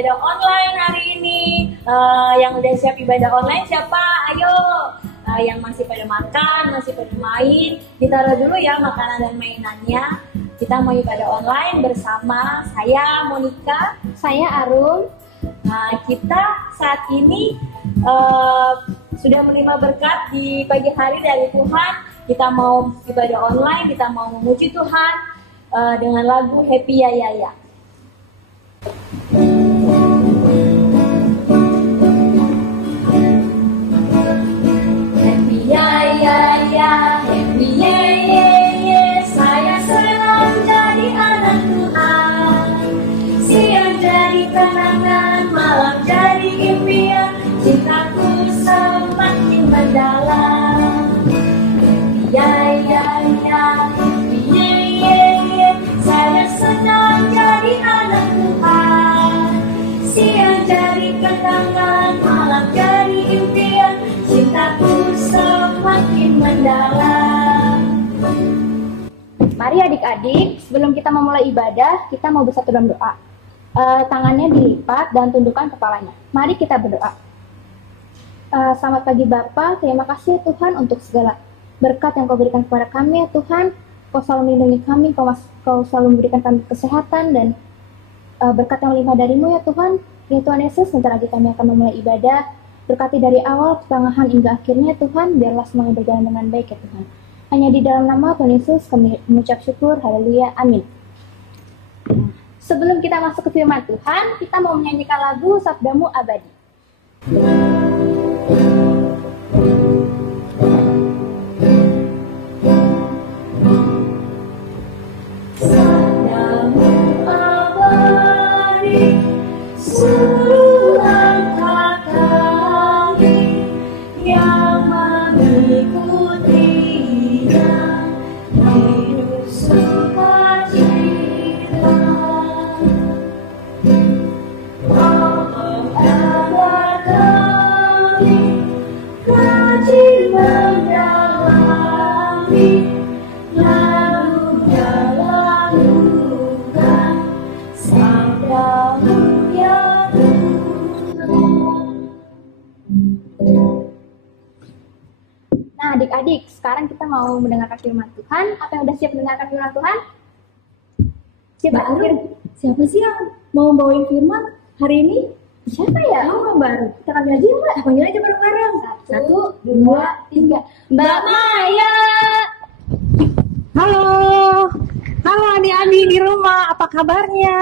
ibadah online hari ini. Yang udah siap ibadah online siapa? Ayo. Yang masih pada makan, masih pada main, ditaruh dulu ya makanan dan mainannya. Kita mau ibadah online bersama saya Monica, saya Arum. Kita saat ini sudah menerima berkat di pagi hari dari Tuhan. Kita mau ibadah online, kita mau memuji Tuhan dengan lagu Happy Ya Ya Ya. Happy ya ya ya, happy ye ye ye, saya senang jadi anak Tuhan. Siang jadi kenangan, malam jadi impian, cintaku semakin mendalam. Happy ya ya ya, happy ye ye ye, saya senang jadi anak Tuhan. Siang jadi kenangan, malam jadi impian, cintaku semakin mendalam. Mari adik-adik, sebelum kita memulai ibadah, kita mau bersatu dalam doa. Tangannya dilipat dan tundukkan kepalanya. Mari kita berdoa. Selamat pagi Bapa, terima kasih Tuhan untuk segala berkat yang Kau berikan kepada kami ya Tuhan. Kau selalu melindungi kami, Kau selalu memberikan kami kesehatan dan berkat yang melimpah darimu ya Tuhan. Ya Tuhan Yesus, sebentar lagi kami akan memulai ibadah. Berkati dari awal, pertengahan hingga akhirnya Tuhan, biarlah semuanya berjalan dengan baik ya Tuhan. Hanya di dalam nama Tuhan Yesus kami mengucap syukur, haleluya, amin. Sebelum kita masuk ke firman Tuhan, kita mau menyanyikan lagu Sabdamu Abadi. Sabdamu abadi, seluruh langkah kami yang mengikutinya, hidup sukacita. Allah kabar kami, rajin mendalami, lalu lakukan sabdamu ya Tuhan. Nah adik-adik, sekarang kita mau mendengarkan firman Tuhan. Apa yang udah siap mendengarkan firman Tuhan? Siapa akhir? Siapa sih yang mau bawain firman hari ini? Siapa ya? Kamu baru. Kita panggil aja Mbak. Panggil aja bareng-bareng. 1, 2, 3. Mbak Maya. Halo, halo adik-adik di rumah, apa kabarnya?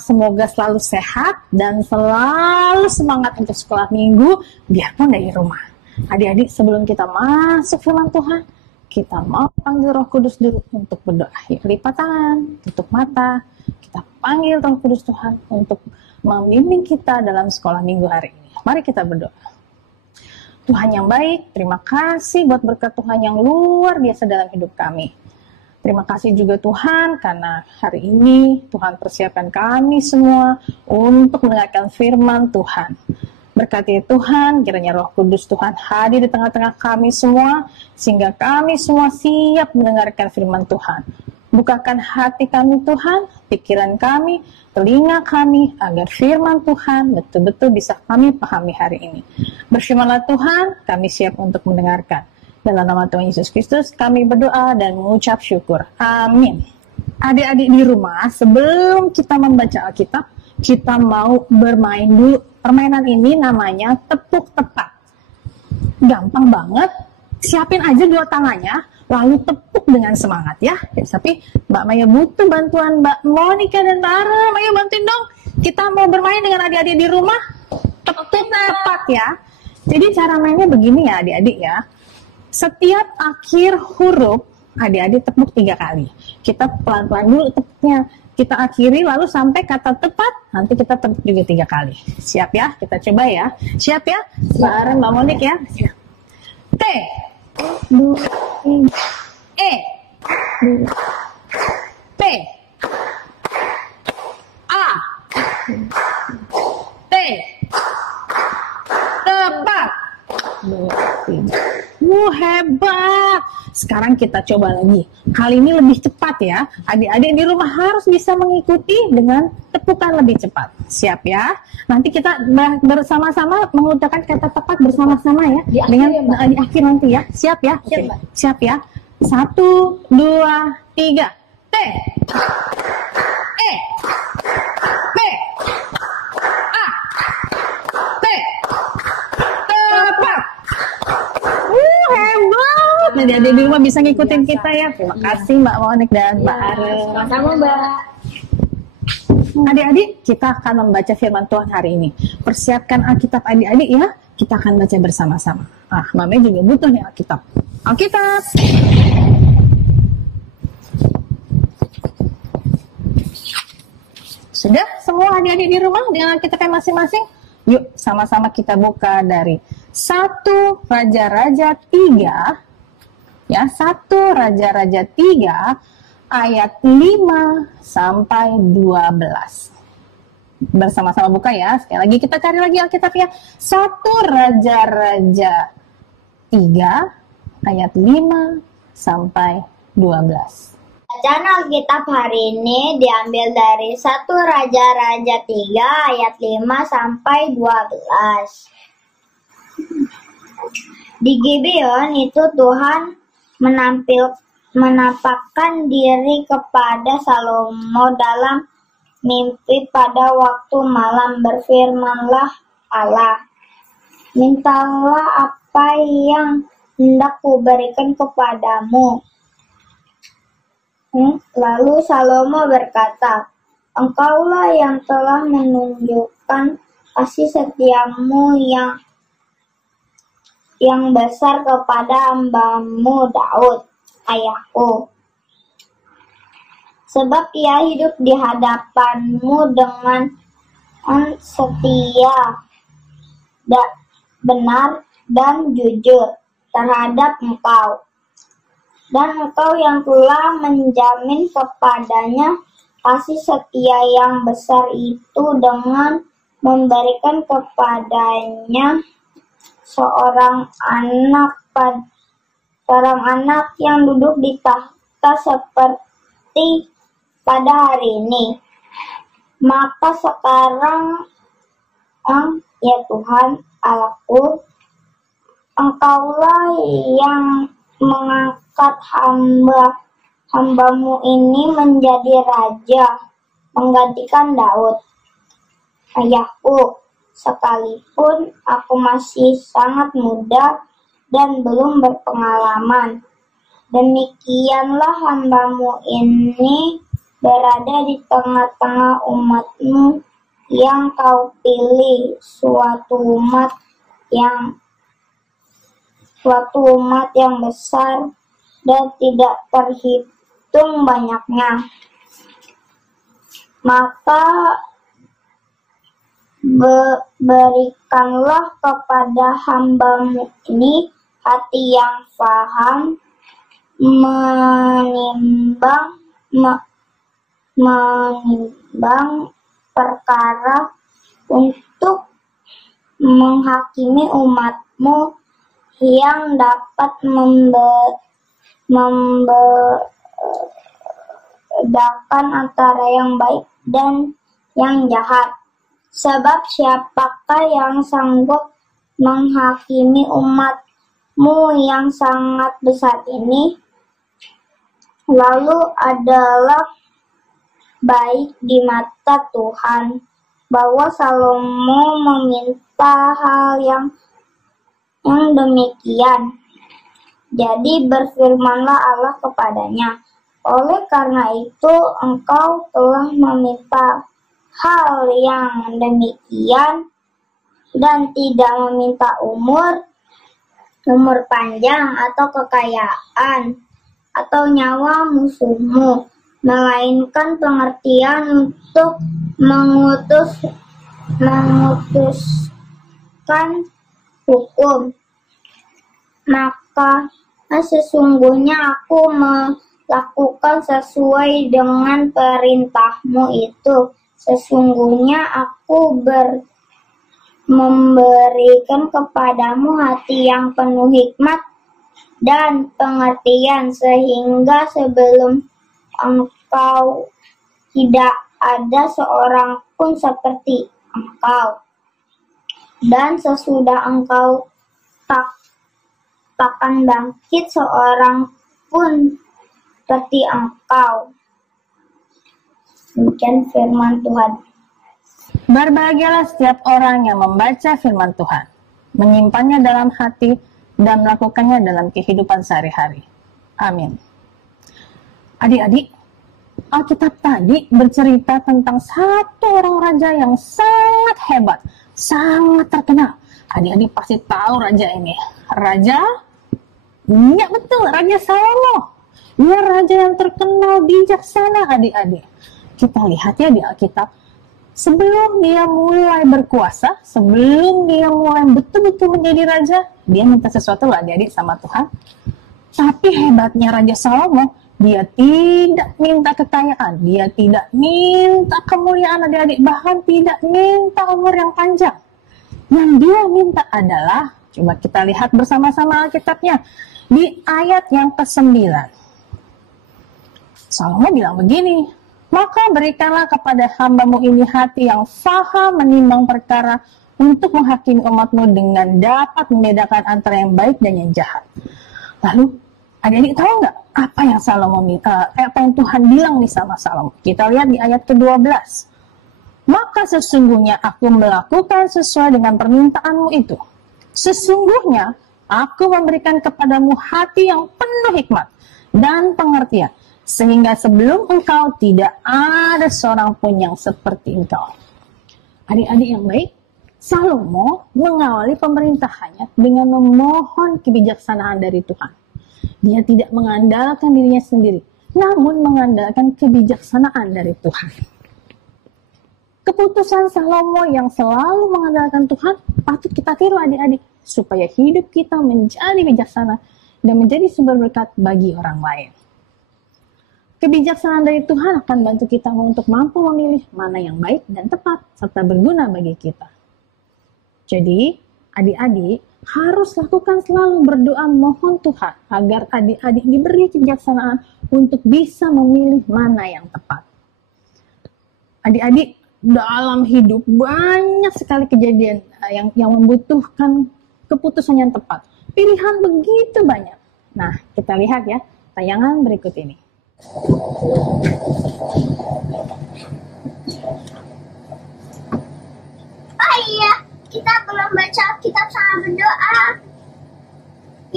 Semoga selalu sehat dan selalu semangat untuk sekolah minggu, biarpun dari rumah. Adik-adik, sebelum kita masuk firman Tuhan, kita mau panggil Roh Kudus dulu untuk berdoa. Yuk, lipat tangan, tutup mata, kita panggil Roh Kudus Tuhan untuk membimbing kita dalam sekolah minggu hari ini. Mari kita berdoa. Tuhan yang baik, terima kasih buat berkat Tuhan yang luar biasa dalam hidup kami. Terima kasih juga Tuhan karena hari ini Tuhan persiapkan kami semua untuk mendengarkan firman Tuhan. Berkati Tuhan, kiranya Roh Kudus Tuhan hadir di tengah-tengah kami semua, sehingga kami semua siap mendengarkan firman Tuhan. Bukakan hati kami Tuhan, pikiran kami, telinga kami, agar firman Tuhan betul-betul bisa kami pahami hari ini. Berfirmanlah Tuhan, kami siap untuk mendengarkan. Dalam nama Tuhan Yesus Kristus, kami berdoa dan mengucap syukur. Amin. Adik-adik di rumah, sebelum kita membaca Alkitab, kita mau bermain dulu. Permainan ini namanya tepuk tepat. Gampang banget. Siapin aja dua tangannya, lalu tepuk dengan semangat ya. Tapi Mbak Maya butuh bantuan Mbak Monica dan Mbak Arum. Ayo bantuin dong. Kita mau bermain dengan adik-adik di rumah. Tepuk tepat ya. Jadi cara mainnya begini ya adik-adik ya. Setiap akhir huruf adik-adik tepuk 3 kali. Kita pelan-pelan dulu tepuknya. Kita akhiri lalu sampai kata tepat, nanti kita tepuk juga 3 kali. Siap ya? Kita coba ya. Siap ya? Bareng Mbak Monik ya. Siap. T, 2, 3. E, 2, P, A, T, tepat. 2, 3. Hebat. Sekarang kita coba lagi. Kali ini lebih cepat ya. Adik-adik di rumah harus bisa mengikuti dengan tepukan lebih cepat. Siap ya? Nanti kita bersama-sama mengucapkan kata tepat bersama-sama ya. Di akhir dengan ya, Mbak? di akhir nanti ya. Siap ya? Siap, Oke. Mbak. Siap ya? 1, 2, 3. T. E. P. A. T. Tepat. Hebat. Nah, jadi di rumah bisa ngikutin kita ya. Terima kasih Mbak Monik dan Mbak Are. Sama-sama, Mbak. Adik-adik, kita akan membaca firman Tuhan hari ini. Persiapkan Alkitab adik-adik ya. Kita akan baca bersama-sama. Ah, Mame juga butuh nih Alkitab. Alkitab. Sudah semua adik-adik di rumah dengan Alkitabnya masing-masing? Yuk, sama-sama kita buka dari 1 Raja-Raja 3. Ya, 1 Raja-Raja 3 ayat 5 sampai 12. Bersama-sama buka ya. Sekali lagi kita cari lagi Alkitabnya. 1 Raja-Raja 3 ayat 5 sampai 12. Bacaan Alkitab hari ini diambil dari 1 Raja-Raja 3 ayat 5 sampai 12. Di Gibeon itu Tuhan menampakkan diri kepada Salomo dalam mimpi pada waktu malam. Berfirmanlah Allah, mintalah apa yang hendak kuberikan kepadamu. Lalu Salomo berkata, engkaulah yang telah menunjukkan kasih setiamu yang besar kepada hambamu Daud, ayahku. Sebab ia hidup di hadapanmu dengan setia, benar dan jujur terhadap engkau. Dan engkau yang telah menjamin kepadanya kasih setia yang besar itu dengan memberikan kepadanya seorang anak yang duduk di tahta seperti pada hari ini. Maka sekarang, ya Tuhan Allahku, engkaulah yang mengangkat hambamu ini menjadi raja, menggantikan Daud, ayahku, sekalipun aku masih sangat muda dan belum berpengalaman. Demikianlah hambamu ini berada di tengah-tengah umatmu yang kau pilih, suatu umat yang besar dan tidak terhitung banyaknya. Maka berikanlah kepada hambamu ini hati yang faham, menimbang perkara untuk menghakimi umatmu, yang dapat membedakan antara yang baik dan yang jahat. Sebab siapakah yang sanggup menghakimi umatmu yang sangat besar ini? Lalu adalah baik di mata Tuhan bahwa Salomo meminta hal yang demikian. Jadi berfirmanlah Allah kepadanya, oleh karena itu engkau telah meminta hal yang demikian dan tidak meminta umur panjang atau kekayaan atau nyawa musuhmu, melainkan pengertian untuk memutuskan hukum. Maka sesungguhnya aku melakukan sesuai dengan perintahmu itu. Sesungguhnya aku memberikan kepadamu hati yang penuh hikmat dan pengertian, sehingga sebelum Engkau tidak ada seorang pun seperti Engkau, dan sesudah Engkau takkan bangkit seorang pun seperti Engkau. Demikian firman Tuhan. Berbahagialah setiap orang yang membaca firman Tuhan, menyimpannya dalam hati, dan melakukannya dalam kehidupan sehari-hari. Amin. Adik-adik, Alkitab tadi bercerita tentang satu orang raja yang sangat hebat, sangat terkenal. Adik-adik pasti tahu raja ini. Raja? Ya betul, Raja Salomo. Dia raja yang terkenal bijaksana, adik-adik. Kita lihat ya di Alkitab, sebelum dia mulai berkuasa, sebelum dia mulai betul-betul menjadi raja, dia minta sesuatu loh adik-adik sama Tuhan. Tapi hebatnya Raja Salomo, dia tidak minta kekayaan, dia tidak minta kemuliaan adik-adik, bahkan tidak minta umur yang panjang. Yang dia minta adalah, coba kita lihat bersama-sama Alkitabnya, di ayat yang ke-9. Salomo bilang begini, maka berikanlah kepada hambamu ini hati yang faham menimbang perkara untuk menghakimi umatmu dengan dapat membedakan antara yang baik dan yang jahat. Lalu, adik-adik tahu nggak apa yang Salomo minta, apa yang Tuhan bilang nih sama Salomo? Kita lihat di ayat ke-12. Maka sesungguhnya aku melakukan sesuai dengan permintaanmu itu. Sesungguhnya aku memberikan kepadamu hati yang penuh hikmat dan pengertian, sehingga sebelum engkau tidak ada seorang pun yang seperti engkau. Adik-adik yang baik, Salomo mengawali pemerintahannya dengan memohon kebijaksanaan dari Tuhan. Dia tidak mengandalkan dirinya sendiri, namun mengandalkan kebijaksanaan dari Tuhan. Keputusan Salomo yang selalu mengandalkan Tuhan patut kita tiru adik-adik, supaya hidup kita menjadi bijaksana dan menjadi sumber berkat bagi orang lain. Kebijaksanaan dari Tuhan akan bantu kita untuk mampu memilih mana yang baik dan tepat, serta berguna bagi kita. Jadi, adik-adik harus lakukan selalu berdoa mohon Tuhan, agar adik-adik diberi kebijaksanaan untuk bisa memilih mana yang tepat. Adik-adik, dalam hidup banyak sekali kejadian yang membutuhkan keputusan yang tepat. Pilihan begitu banyak. Nah, kita lihat ya tayangan berikut ini. Oh iya, kita belum baca kitab sama berdoa.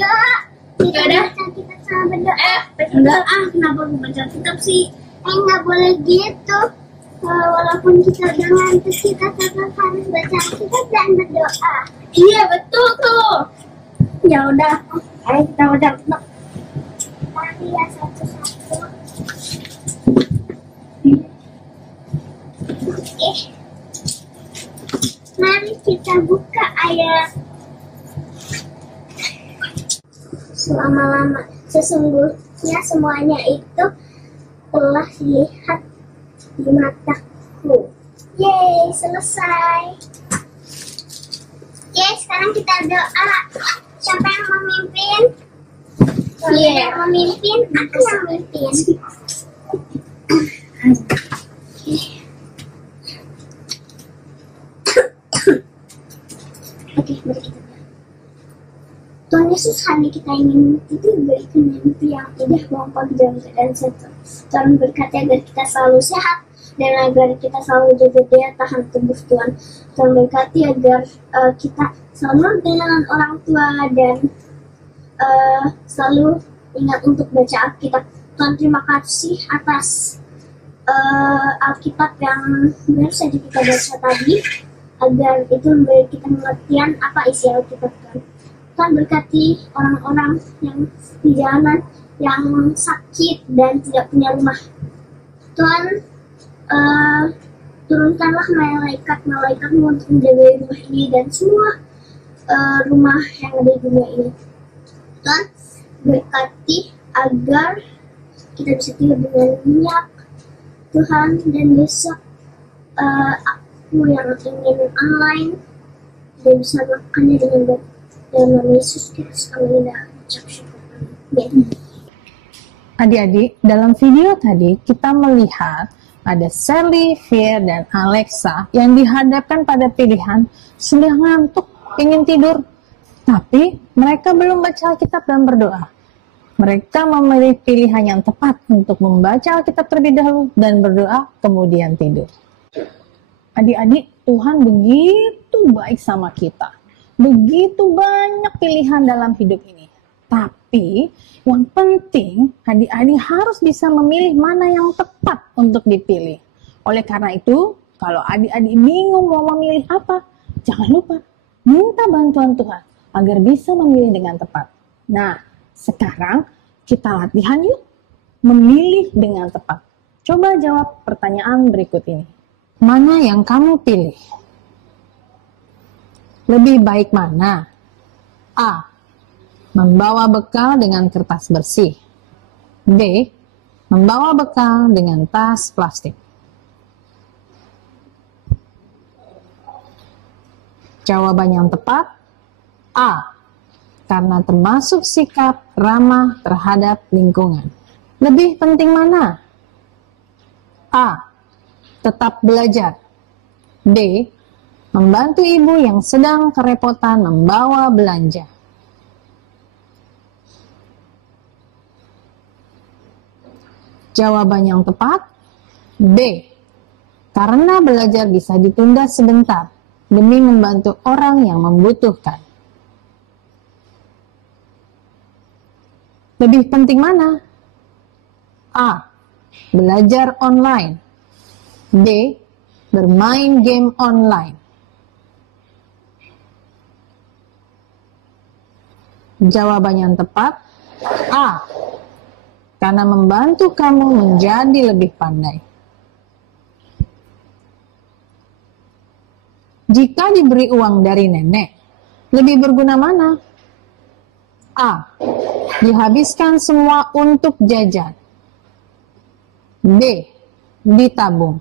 Yuk, kita baca kitab sama berdoa. Enggak kenapa gue baca kitab sih? Nggak boleh gitu. Walaupun kita udah ngantuk, kita tetap harus baca kitab dan berdoa. Iya betul tuh. Ya udah, ayo kita baca. Mari ya satu-satu. Oke. Mari kita buka ayat. Selama-lama sesungguhnya semuanya itu telah dilihat di mataku. Yeay, selesai. Oke, sekarang kita doa. Siapa yang memimpin? Yang memimpin? Aku yang memimpin. Oke, mari kita doa. Tuhan Yesus, hari kita ingin itu berikan mimpi yang indah, mampu dalam keadaan sehat. Tuhan berkati agar kita selalu sehat dan agar kita selalu jaga daya tahan tubuh Tuhan. Tuhan berkati agar kita selalu dengan orang tua dan selalu ingat untuk baca Alkitab. Tuhan, terima kasih atas Alkitab yang baru saja kita baca tadi, agar itu memberi kita pengertian apa isi Alkitab Tuhan. Tuhan berkati orang-orang yang di jalanan, yang sakit dan tidak punya rumah. Tuhan, turunkanlah malaikat-malaikatmu untuk menjaga rumah ini dan semua rumah yang ada di dunia ini. Tuhan, berkati agar kita bisa tidur dengan minyak, Tuhan, dan besok aku yang ingin online dan bisa makannya dengan baik. Dalam nama Yesus Kristus kami dah ucap syukur. Gitu. Adik-adik, dalam video tadi kita melihat ada Sally, Fir, dan Alexa yang dihadapkan pada pilihan sudah ngantuk, ingin tidur. Tapi mereka belum baca Alkitab dan berdoa. Mereka memilih pilihan yang tepat untuk membaca Alkitab terlebih dahulu dan berdoa, kemudian tidur. Adik-adik, Tuhan begitu baik sama kita. Begitu banyak pilihan dalam hidup ini. Tapi yang penting adik-adik harus bisa memilih mana yang tepat untuk dipilih. Oleh karena itu, kalau adik-adik bingung mau memilih apa, jangan lupa minta bantuan Tuhan agar bisa memilih dengan tepat. Nah, sekarang kita latihan yuk memilih dengan tepat. Coba jawab pertanyaan berikut ini. Mana yang kamu pilih? Lebih baik mana? A. Membawa bekal dengan kertas bersih. B. Membawa bekal dengan tas plastik. Jawaban yang tepat A. Karena termasuk sikap ramah terhadap lingkungan. Lebih penting mana? A. Tetap belajar. B. Membantu ibu yang sedang kerepotan membawa belanja. Jawaban yang tepat B. Karena belajar bisa ditunda sebentar demi membantu orang yang membutuhkan. Lebih penting mana? A. Belajar online. B. Bermain game online. Jawaban yang tepat A. Karena membantu kamu menjadi lebih pandai. Jika diberi uang dari nenek, lebih berguna mana? A. Dihabiskan semua untuk jajan. B. Ditabung.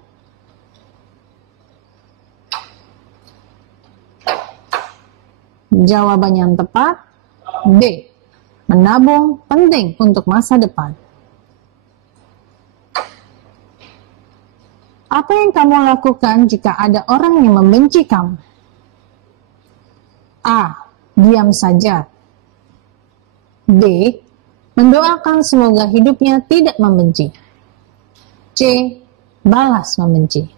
Jawaban yang tepat B. Menabung penting untuk masa depan. Apa yang kamu lakukan jika ada orang yang membenci kamu? A. Diam saja. B. Mendoakan semoga hidupnya tidak membenci. C. Balas membenci.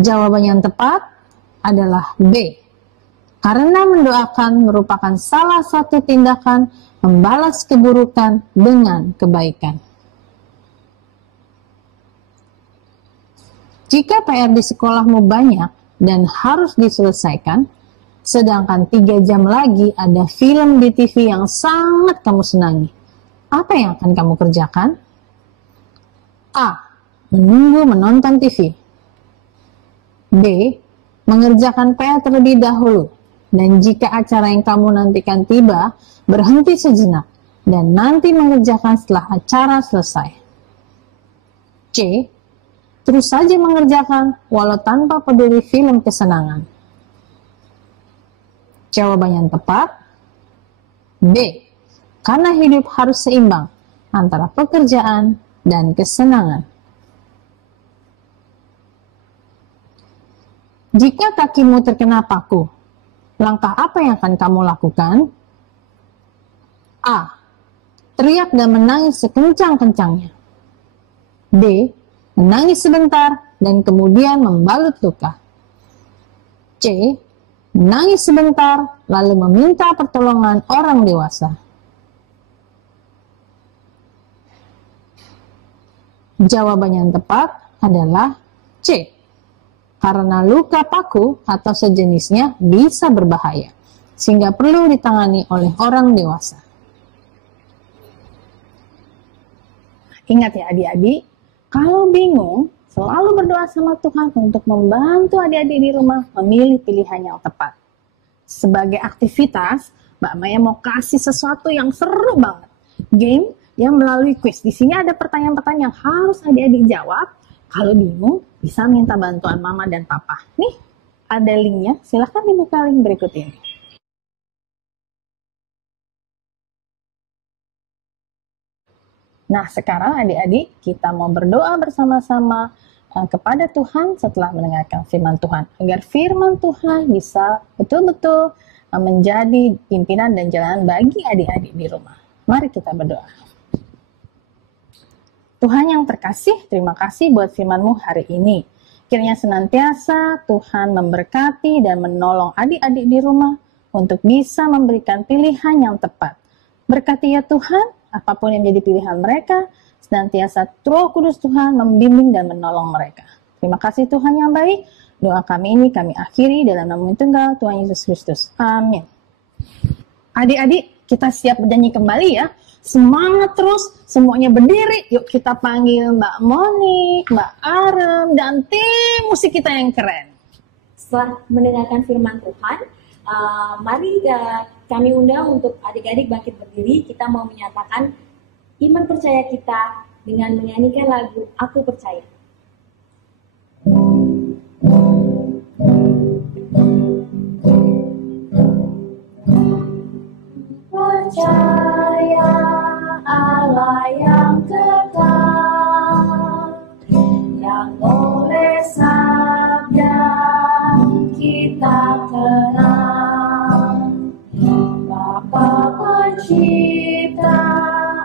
Jawaban yang tepat adalah B. Karena mendoakan merupakan salah satu tindakan membalas keburukan dengan kebaikan. Jika PR di sekolahmu banyak dan harus diselesaikan, sedangkan 3 jam lagi ada film di TV yang sangat kamu senangi, apa yang akan kamu kerjakan? A. Menunggu menonton TV. B. Mengerjakan PR terlebih dahulu, dan jika acara yang kamu nantikan tiba, berhenti sejenak, dan nanti mengerjakan setelah acara selesai. C. Terus saja mengerjakan, walau tanpa peduli film kesenangan. Jawaban yang tepat B. Karena hidup harus seimbang antara pekerjaan dan kesenangan. Jika kakimu terkena paku, langkah apa yang akan kamu lakukan? A. Teriak dan menangis sekencang-kencangnya. B. Menangis sebentar dan kemudian membalut luka. C. Menangis sebentar lalu meminta pertolongan orang dewasa. Jawaban yang tepat adalah C. Karena luka paku atau sejenisnya bisa berbahaya, sehingga perlu ditangani oleh orang dewasa. Ingat ya adik-adik, kalau bingung, selalu berdoa sama Tuhan untuk membantu adik-adik di rumah memilih pilihan yang tepat. Sebagai aktivitas, Mbak Maya mau kasih sesuatu yang seru banget. Game yang melalui quiz. Di sini ada pertanyaan-pertanyaan yang harus adik-adik jawab. Kalau bingung, bisa minta bantuan mama dan papa. Nih, ada linknya, silahkan dibuka link berikut ini. Nah, sekarang adik-adik kita mau berdoa bersama-sama kepada Tuhan setelah mendengarkan firman Tuhan. Agar firman Tuhan bisa betul-betul menjadi pimpinan dan jalan bagi adik-adik di rumah. Mari kita berdoa. Tuhan yang terkasih, terima kasih buat firman-Mu hari ini. Kiranya senantiasa Tuhan memberkati dan menolong adik-adik di rumah untuk bisa memberikan pilihan yang tepat. Berkati ya Tuhan, apapun yang jadi pilihan mereka, senantiasa Roh Kudus Tuhan membimbing dan menolong mereka. Terima kasih Tuhan yang baik. Doa kami ini kami akhiri dalam nama tunggal Tuhan Yesus Kristus. Amin. Adik-adik, kita siap bernyanyi kembali ya. Semangat terus, semuanya berdiri. Yuk kita panggil Mbak Monik, Mbak Arem, dan tim musik kita yang keren. Setelah mendengarkan firman Tuhan, mari kami undang untuk adik-adik bangkit berdiri. Kita mau menyatakan iman percaya kita dengan menyanyikan lagu Aku Percaya. Percaya Allah yang kekal, yang oleh sabda kita kenal, Bapa pencipta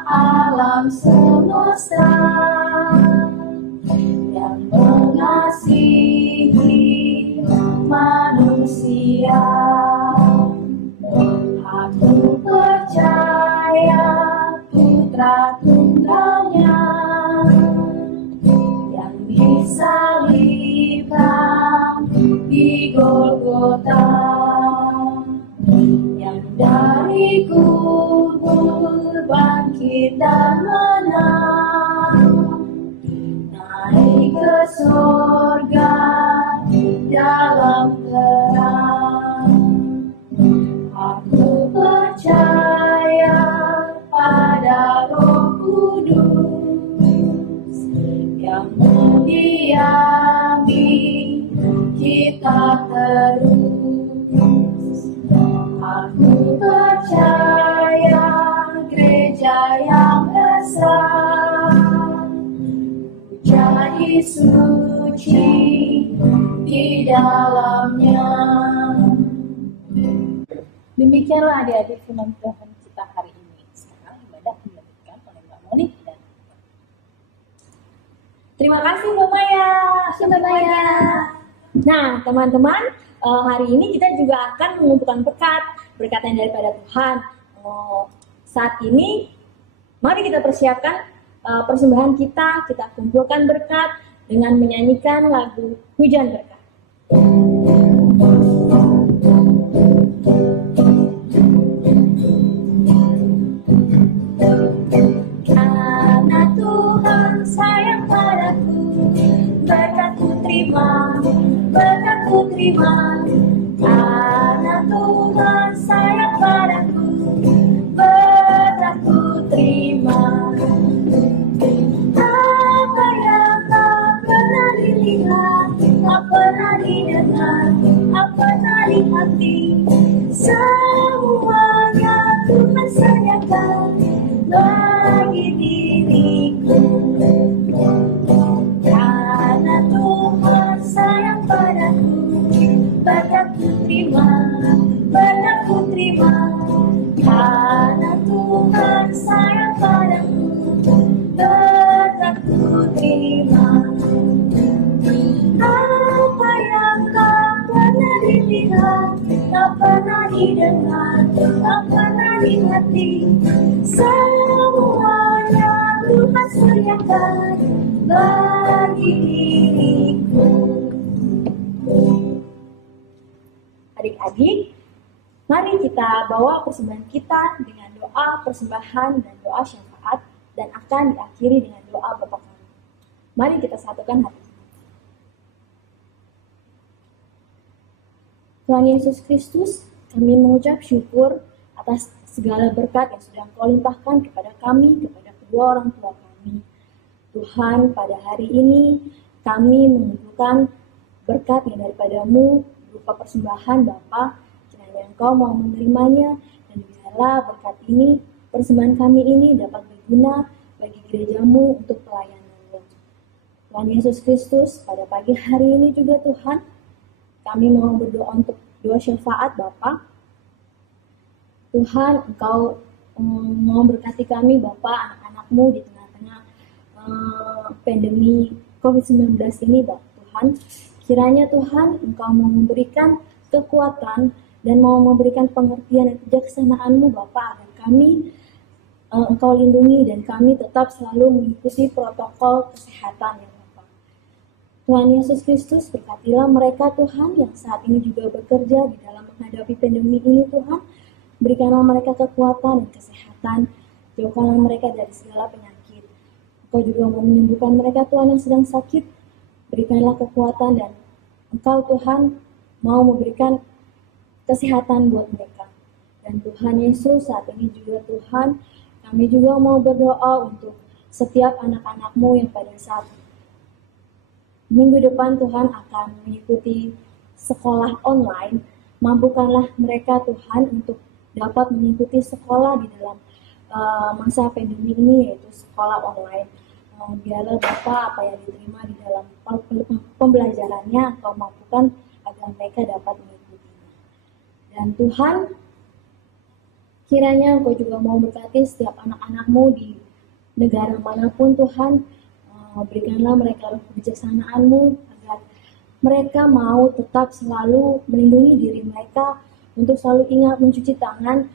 alam semesta, yang mengasihi manusia. Aku percaya Putra Tunggalnya yang disalibkan di Golgota, yang dari kubur bangkit dan menang, naik ke surga dalam terang. Aku percaya pada Roh Kudus yang mendiami kita terus. Aku percaya gereja yang besar, jadi suci di dalamnya. Demikianlah adik-adik firman Tuhan kita hari ini. Sekarang ibadah dilanjutkan oleh Mbak Monik dan terima kasih Mbak Maya. Mbak Maya. Nah teman-teman, hari ini kita juga akan mengumpulkan berkat yang daripada Tuhan. Saat ini mari kita persiapkan persembahan kita kumpulkan berkat dengan menyanyikan lagu Hujan Berkat. Karena Tuhan sayang padaku, berkat-Ku terima. Karena Tuhan sayang padaku, berkat-Ku terima. Apa yang tak pernah dilihat, tak pernah didengar, tak pernah di hati, semuanya Tuhan sediakan bagi diriku. Karena Tuhan sayang padaku, berkat-Ku terima. Karena Tuhan sayang padaku, berkat-Ku terima. Apa yang tak pernah dilihat, tak pernah didengar, tak pernah di hati, semuanya Tuhan sediakan bagi diriku. Adik-adik, mari kita bawa persembahan kita dengan doa persembahan dan doa syafaat, dan akan diakhiri dengan doa Bapa Kami. Mari kita satukan hati. Tuhan Yesus Kristus, kami mengucap syukur atas segala berkat yang sudah Engkau limpahkan kepada kami, kepada kedua orang tua kami. Tuhan, pada hari ini kami mengumpulkan berkat yang daripada-Mu berupa persembahan Bapa, kiranya Engkau mau menerimanya, dan biarlah berkat ini, persembahan kami ini dapat berguna bagi gerejamu untuk pelayananmu. Tuhan Yesus Kristus, pada pagi hari ini juga Tuhan, kami mau berdoa untuk doa syafaat Bapa. Tuhan, Engkau mau berkati kami Bapa, anak-anak-Mu di tengah-tengah pandemi COVID-19 ini Tuhan. Kiranya Tuhan, Engkau mau memberikan kekuatan dan mau memberikan pengertian dan kebijaksanaan-Mu Bapa, agar kami Engkau lindungi dan kami tetap selalu mengikuti protokol kesehatan ya Bapa. Tuhan Yesus Kristus, berkatilah mereka Tuhan yang saat ini juga bekerja di dalam menghadapi pandemi ini Tuhan. Berikanlah mereka kekuatan dan kesehatan, jauhkanlah mereka dari segala penyakit. Engkau juga mau menyembuhkan mereka Tuhan yang sedang sakit. Berikanlah kekuatan dan Engkau Tuhan mau memberikan kesehatan buat mereka. Dan Tuhan Yesus, saat ini juga Tuhan, kami juga mau berdoa untuk setiap anak-anak-Mu yang pada saat minggu depan Tuhan akan mengikuti sekolah online. Mampukanlah mereka Tuhan untuk dapat mengikuti sekolah di dalam masa pandemi ini, yaitu sekolah online. Biarlah Bapa, apa yang diterima di dalam pembelajarannya Engkau mampukan agar mereka dapat mengikutinya. Dan Tuhan, kiranya Engkau juga mau berkati setiap anak-anak-Mu di negara manapun Tuhan. Berikanlah mereka kebijaksanaan-Mu agar mereka mau tetap selalu melindungi diri mereka, untuk selalu ingat mencuci tangan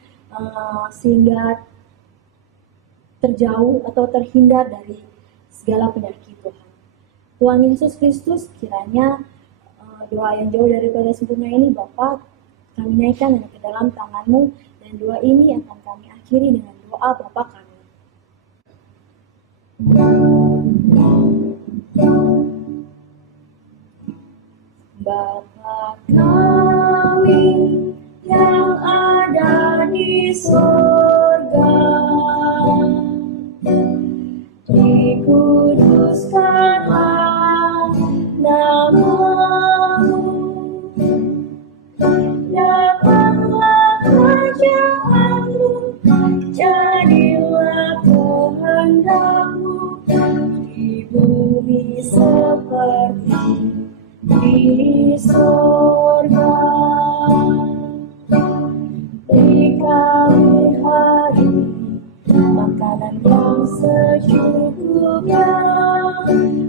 sehingga terjauh atau terhindar dari segala penyakit Tuhan. Tuhan Yesus Kristus, kiranya doa yang jauh daripada sempurna ini Bapa, kami naikkan ke dalam tangan-Mu, dan doa ini akan kami akhiri dengan doa Bapa kami. Bapa kami yang ada di surga, dikuduskanlah nama-Mu, datanglah kerajaan-Mu, jadilah kehendak-Mu di bumi seperti di surga. Beri kami hari makanan yang secukupnya,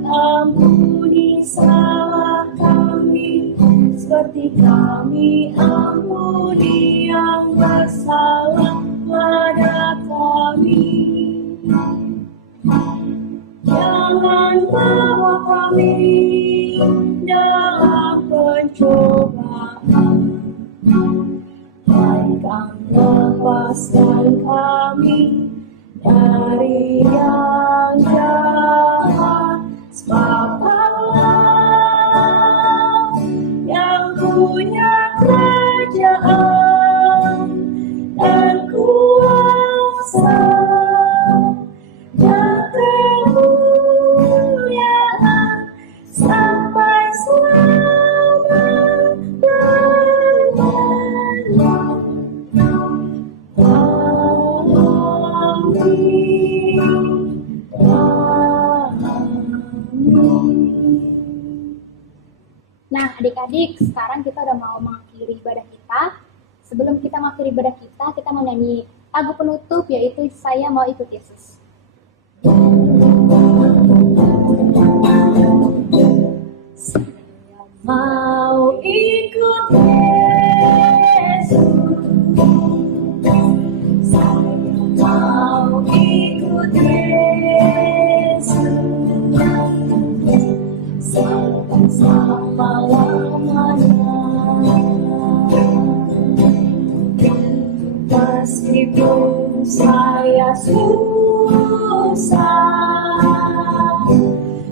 ampuni salah kami seperti kami ampuni yang bersalah pada kami. Jangan bawa kami dalam pencobaan, melainkan lepaskan kami dari yang jahat. Sebab Allah yang punya kerajaan dan kuasa dan kemuliaan sampai selama-lamanya. Nah, adik-adik, sekarang kita udah mau mengakhiri ibadah kita. Sebelum kita mengakhiri ibadah kita mau nyanyi lagu penutup, yaitu Saya Mau Ikut Yesus. Saya mau ikut Yesus, saya mau ikut Yesus, sampai selama-lamanya. Meskipun saya susah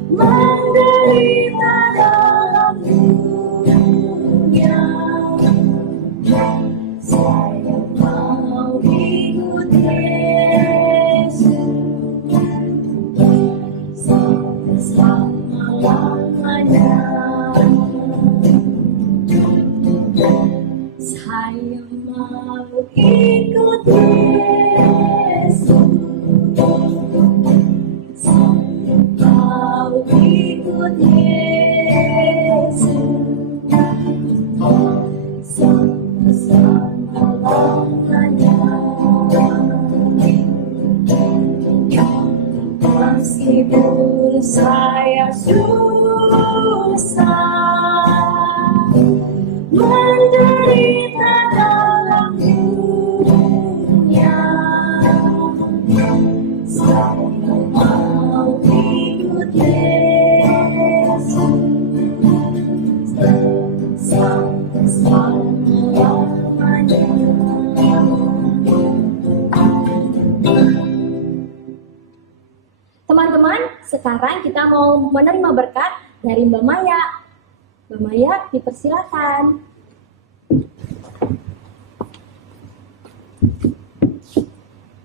menderita dalam dunia, saya mau ikut Yesus sampai selama-lamanya. Saya mau ikut Yesus. Saya mau ikut Yesus. Sama-sama lamanya. Meskipun saya susah menderita dalam dunia, saya mau ikut Yesus selama-lamanya. Teman-teman, sekarang kita mau menerima berkat dari Mbak Maya. Mbak Maya, dipersilakan.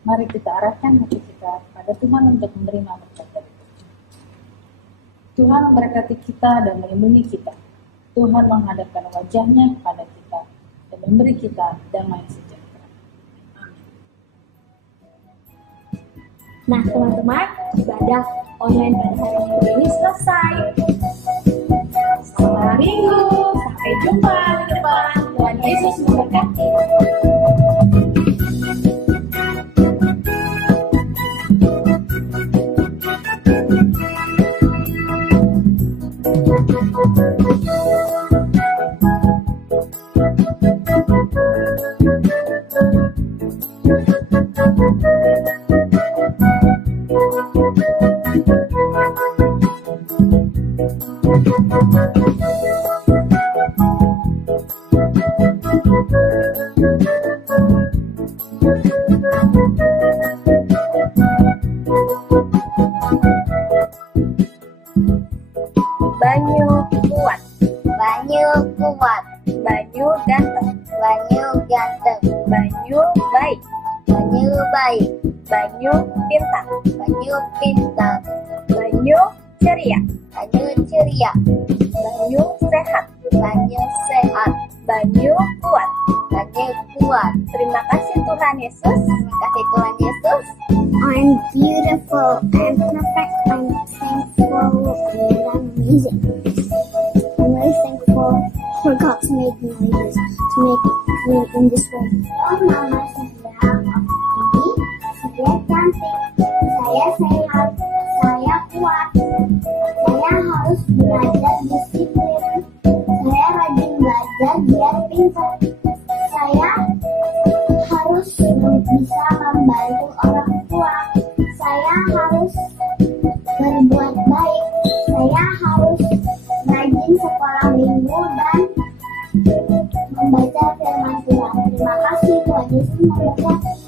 Mari kita arahkan hati kita pada Tuhan untuk menerima berkat dari Tuhan. Tuhan memberkati kita dan melindungi kita. Tuhan menghadapkan wajahnya kepada kita dan memberi kita damai sejahtera. Amin. Nah, teman-teman, ibadah online pada hari Minggu ini selesai. Selamat Minggu, sampai jumpa di depan. Tuhan Yesus memberkati. Banyu kuat, Banyu kuat, banyu ganteng, banyu ganteng, banyu baik, banyu baik, banyu pintar, banyu pintar, banyu ceria, banyu ceria, banyu sehat, banyu sehat, banyu kuat. banyu kuat. Terima kasih Tuhan Yesus. Terima kasih Tuhan Yesus. I'm beautiful, I'm perfect, I'm thankful, and I'm amazing. I'm really thankful for God to make me like this, to make me in this world. Oh, Mama, saya ini, saya cantik, saya sehat, saya kuat, saya harus belajar disiplin, saya rajin belajar biar pintar, saya harus bisa membantu orang tua, saya harus berbuat baik, saya harus rajin sekolah minggu dan membaca firman Tuhan. Terima kasih Tuhan Yesus memberkati.